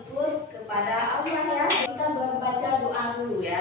bersyukur kepada Allah ya. Kita membaca doa dulu ya.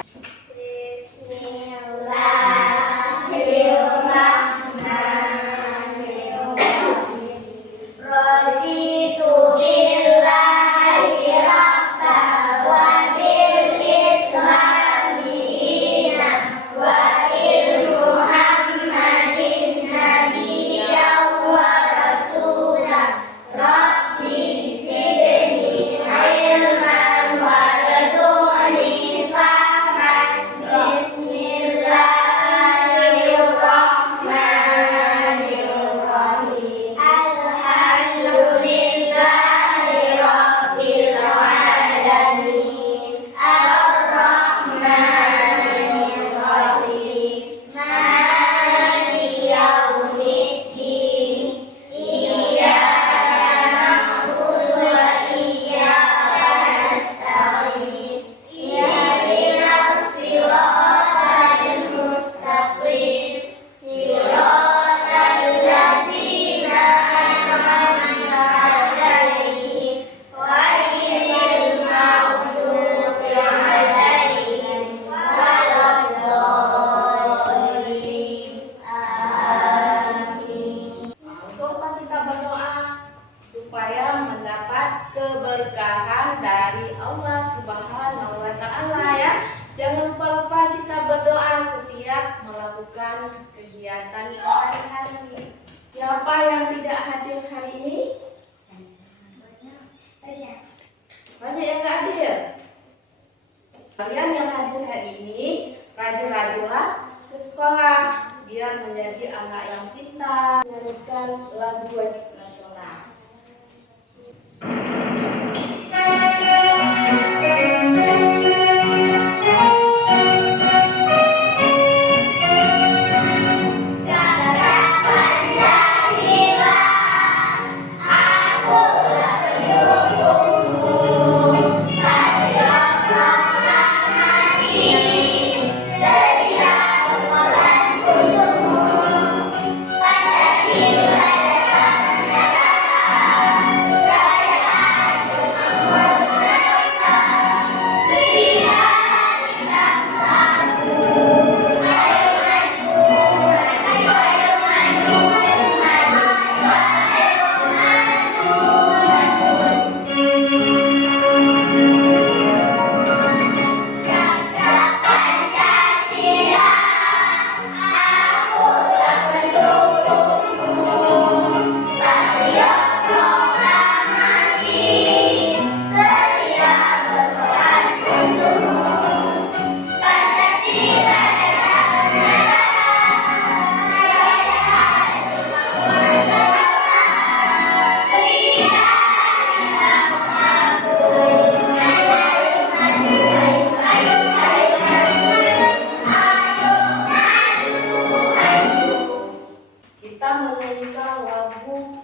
Supaya mendapat keberkahan dari Allah Subhanahu wa Ta'ala ya. Jangan lupa kita berdoa setiap melakukan kegiatan sehari-hari. Siapa yang tidak hadir hari ini? Banyak yang nggak hadir. Kalian yang hadir hari ini, rajin-rajinlah ke sekolah biar menjadi anak yang pintar. Menyanyikan lagu wajib nasional.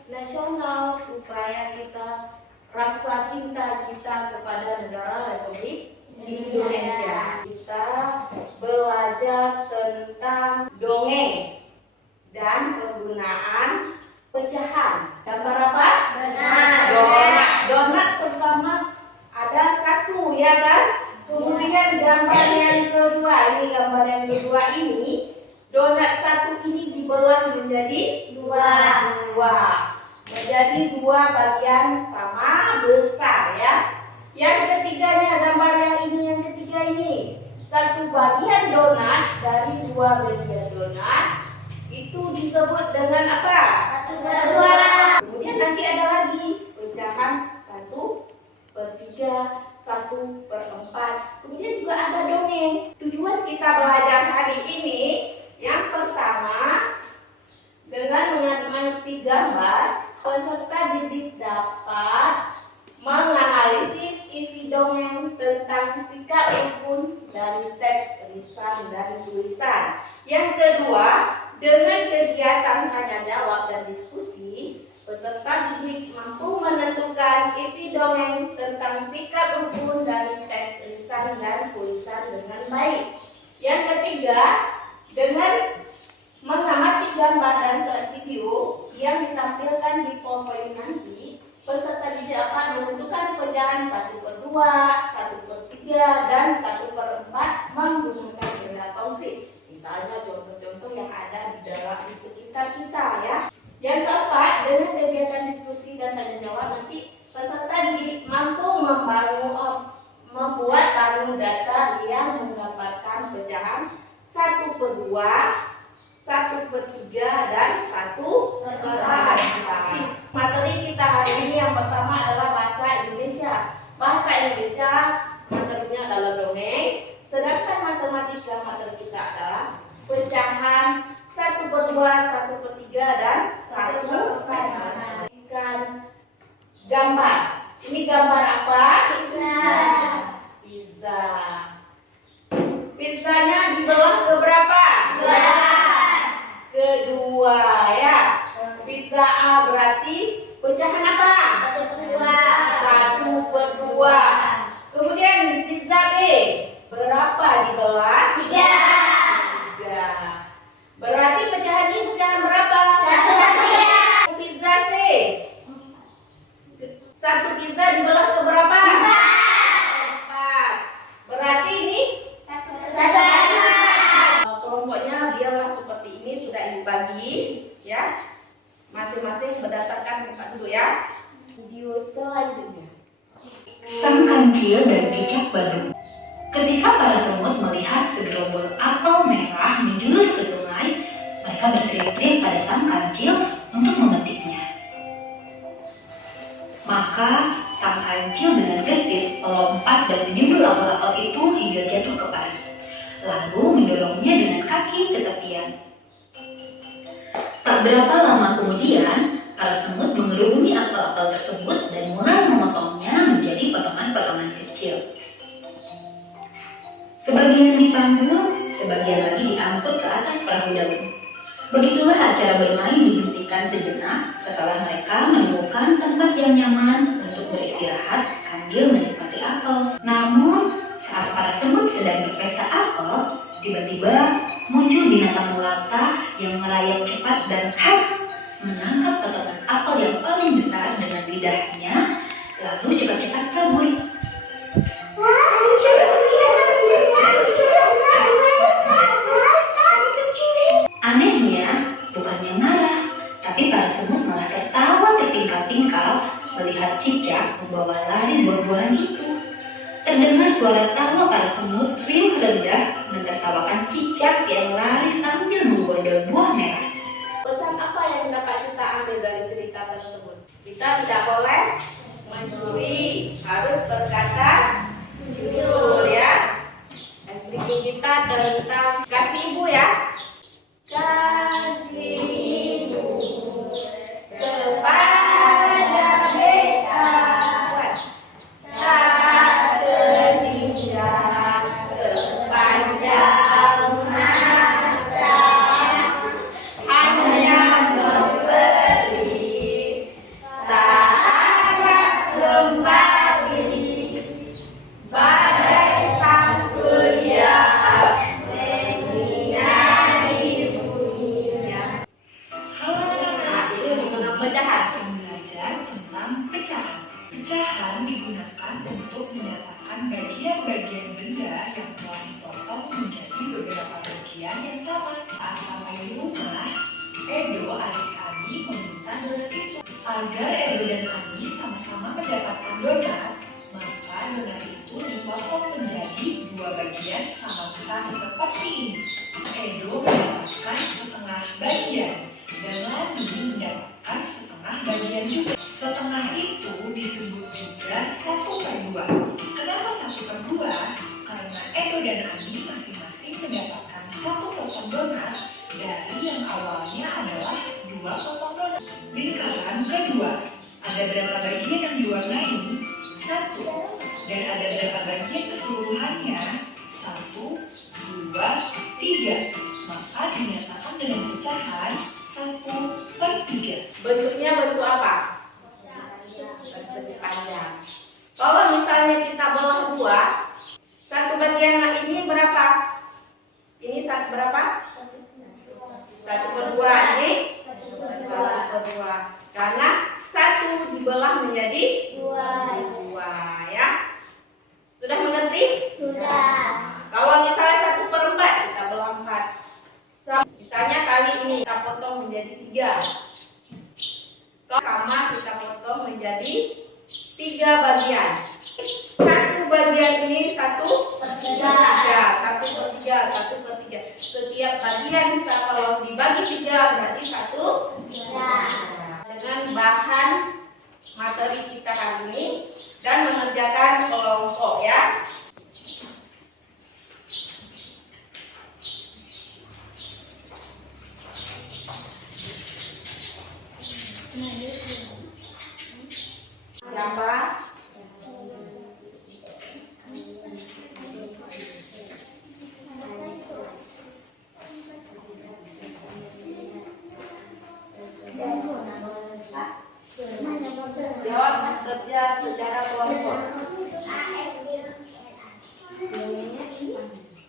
Nasional supaya kita rasa cinta kita kepada negara Republik Indonesia. Kita belajar tentang dongeng dan penggunaan pecahan. Gambar apa? Donat. Donat pertama ada satu ya kan? Kemudian gambar yang kedua, ini donat satu ini dibelah menjadi dua. Menjadi dua bagian sama besar ya. Yang ketiganya gambar yang ketiga ini satu bagian donat dari dua bagian donat itu disebut dengan apa? Satu per dua. Kemudian nanti ada lagi pecahan 1/3, 1/4. Kemudian juga ada dongeng. Tujuan kita belajar hari ini yang pertama dengan mengamati gambar, peserta didik dapat menganalisis isi dongeng tentang sikap rukun dari teks, lisan, dan tulisan. Yang kedua, dengan kegiatan tanya jawab dan diskusi, peserta didik mampu menentukan isi dongeng tentang sikap rukun dari teks, lisan, dan tulisan dengan baik. Yang ketiga, dengan mengamati gambar dan video yang ditampilkan di PowerPoint nanti, Peserta didik akan menentukan pecahan 1/2, 1/3, dan 1/4 menggunakan benda konkret. Misalnya contoh-contoh yang ada di sekitar kita ya. Yang keempat, dengan kegiatan diskusi dan tanya jawab nanti peserta didik mampu membuat bangun data yang mendapatkan pecahan 1/2, 1/3, dan 1/4. Materi kita hari ini yang pertama adalah bahasa Indonesia. Bahasa Indonesia materinya adalah dongeng, sedangkan matematika materi kita adalah pecahan 1/2, 1/3, dan 1/4. Gambar. Ini gambar apa? Pizza. Pizzanya dibelah ke berapa? Kedua ya. Pizza A berarti pecahan apa? 1/2. Kemudian pizza B berapa dibelah? 3. Berarti pecahan ini pecahan berapa? 1/3. Pizza C. Satu pizza dibelah ke berapa? 4. Berarti ini 1/4. Kelompoknya biarlah seperti ini, sudah ibu bagi ya. Masing-masing berdasarkan tempat dulu ya. Video selanjutnya. Sang Kancil dan Cicak Badung. Ketika para semut melihat segerombol apel merah menjulur ke sungai, mereka berteriak-teriak pada Sang Kancil untuk memetiknya. Maka Sang Kancil dengan gesit melompat dan menyundul apel-apel itu hingga jatuh ke pari, lalu mendorongnya dengan kaki ke tepian. Tak berapa lama kemudian, para semut mengerubungi apel-apel tersebut dan mulai memotongnya menjadi potongan-potongan kecil. Sebagian dipanggul, sebagian lagi diangkut ke atas perahu daun. Begitulah acara bermain dihentikan sejenak setelah mereka menemukan tempat yang nyaman untuk beristirahat sambil menikmati apel. Namun, saat para semut sedang berpesta apel, tiba-tiba muncul binatang melata yang merayap cepat dan menangkap potongan apel yang paling besar dengan lidahnya, lalu cepat-cepat kabur. Anehnya, bukannya marah, tapi para semut malah tertawa terpingkal-pingkal melihat Cicak membawa lari buah-buahan itu. Terdengar suara tawa para semut riuh rendah menertawakan Cicak yang lari sambil menggondol buah merah. Pesan apa yang dapat kita ambil dari cerita tersebut? Kita tidak boleh mencuri, harus berkata jujur ya. SPG kita tentang kasih ibu ya. Kasih ibu kepada beta tak terhingga sepanjang masa, hanya memberi tak harap kembali, badai sang surya menyinari bumi. Nah, ini mengenal pecahan. Belajar tentang pecahan. Pecahan digunakan untuk menyatakan bagian-bagian benda yang telah dipotong menjadi beberapa bagian yang sama. Saat sampai di rumah, Edo adik Ani meminta donat itu. Agar Edo dan Ani sama-sama mendapatkan donat, maka donat itu dipotong menjadi 2 bagian sama besar seperti ini. Edo mendapatkan setengah bagian dan Lani mendapatkan setengah bagian juga. Setengah itu disebut juga 1/2. Kenapa 1/2? Karena Edo dan Ani masing-masing mendapatkan 1 potong donat dari yang awalnya adalah 2 potong donat. Lingkaran kedua, ada berapa bagian yang diwarnai? 1. Dan ada berapa bagian keseluruhannya? 1, 2, 3. Maka dinyatakan dengan pecahan 1/3. Bentuknya bentuk apa? Persegi panjang. Kalau misalnya kita belah 2, satu bagian ini berapa? Ini berapa? 1/2. Ini 1/2. Karena 1 dibelah menjadi tadi? Sudah. Kalau misalnya 1/4 kita belah 4. Misalnya kali ini kita potong menjadi 3. Sama kita potong menjadi 3 bagian. 1 bagian ini 1/3, 1/3, 1/3. Setiap bagian bisa kalau dibagi 3 berarti 1. Dengan bahan materi kita hari ini dan mengerjakan kelompok ya. Gambar jawab kerja secara kelompok.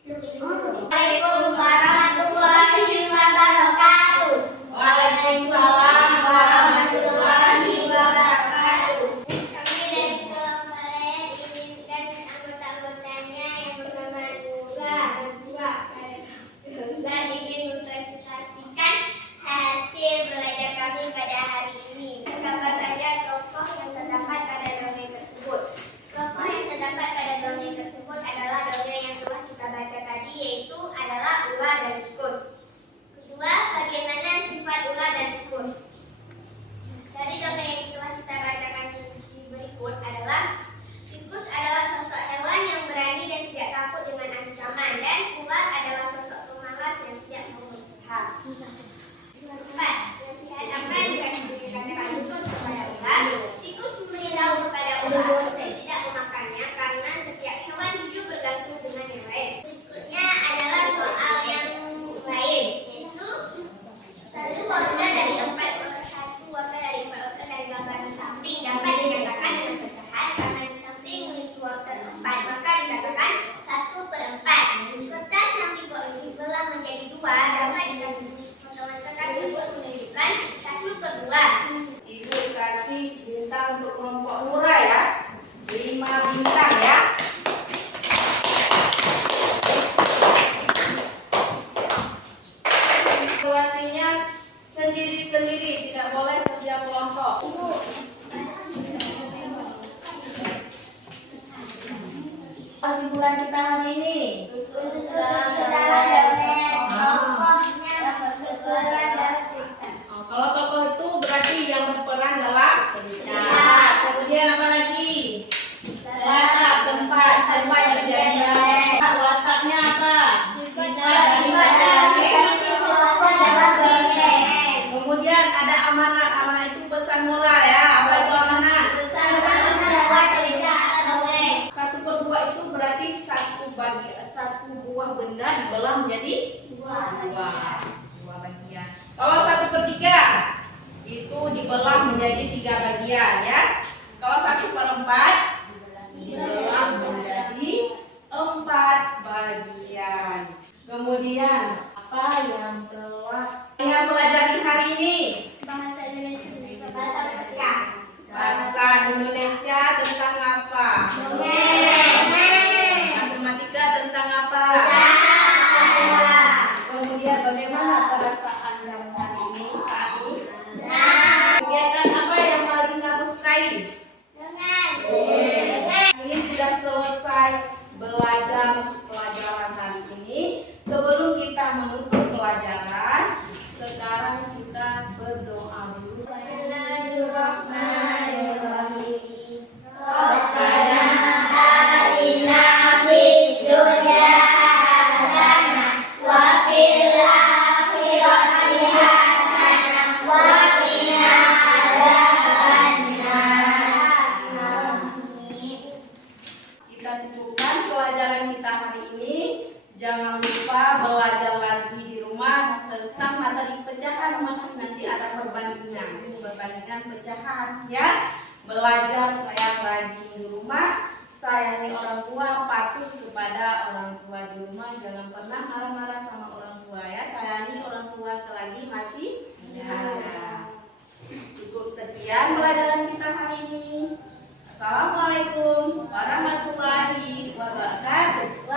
Assalamualaikum warahmatullahi wabarakatuh. Waalaikumsalam warahmatullahi wabarakatuh. Kami dari sekolah Balen izinkan anggota-anggotanya yang bernama Nura dan Suwa dan ingin mempresentasikan hasil belajar kami pada hari ini. Siapa saja tokoh yang terdapat pada dongeng tersebut? Tokoh yang terdapat pada dongeng tersebut adalah dongeng yang telah kita baca tadi, yaitu adalah ular dan tikus. Kedua, bagaimana sifat ular dan tikus? Dari dongeng yang telah kita bacakan di berikut adalah tikus adalah sosok hewan yang berani dan tidak takut dengan ancaman, dan ular adalah sosok pemalas yang tidak mau berusaha. 4. Nasihat apa yang dikatakan tikus kepada ular? Tikus memberitahu kepada ular untuk tidak memakannya karena setiap hewan hidup bergantung dengan yang lain. Berikutnya adalah soal yang lain, yaitu 1 wortel dari 4 dari gambar di samping dapat dikatakan dengan pecahan karena di samping memiliki wortel 4, maka dikatakan 1/4. Kertas yang dibelah menjadi 2 dapat dikasih potongan kertas tersebut menunjukkan 1/2. Ibu kasih bintang untuk kelompok Nura ya. 5 bintang ya. Situasinya sendiri-sendiri, tidak boleh kerja kelompok. Kesimpulan kita hari ini. Kalau tokoh itu berarti yang berperan dalam cerita. Kemudian apa lagi? Watak, tempat yang terjadi. Wataknya apa? Sifat dari kemudian ada amanat. Amanat itu pesan moral ya. Apa itu amanat? 1/2 itu berarti satu buah benda dibelah menjadi 2 bagian. Kalau 1/3 itu dibelah menjadi 3 bagian ya. Kalau 1/4 dibelah menjadi 4 bagian. Kemudian apa yang telah kita pelajari hari ini? Bahasa Indonesia tentang apa? Matematika tentang apa? Kemudian bagaimana perasaan dalam hari ini saat ini? Kegiatan apa yang paling kamu sukai? Ini sudah selesai belajar pelajaran hari ini. Sebelum kita menutup pelajaran, sekarang kita berdoa dulu. Bismillahirrahmanirrahim. Rabbana atina fid dunya hasanah wa fil akhirati hasanah wa qina adzabannar. Kita cukupkan pelajaran kita hari ini. Jangan lupa belajar lagi di rumah tentang materi pecahan, masuk nanti ada perbandingan pecahan ya. Belajar yang rajin di rumah, sayangi orang tua, patuh kepada orang tua di rumah, jangan pernah marah-marah sama orang tua ya. Sayangi orang tua selagi masih ada. Cukup sekian pelajaran kita hari ini. Assalamualaikum warahmatullahi wabarakatuh.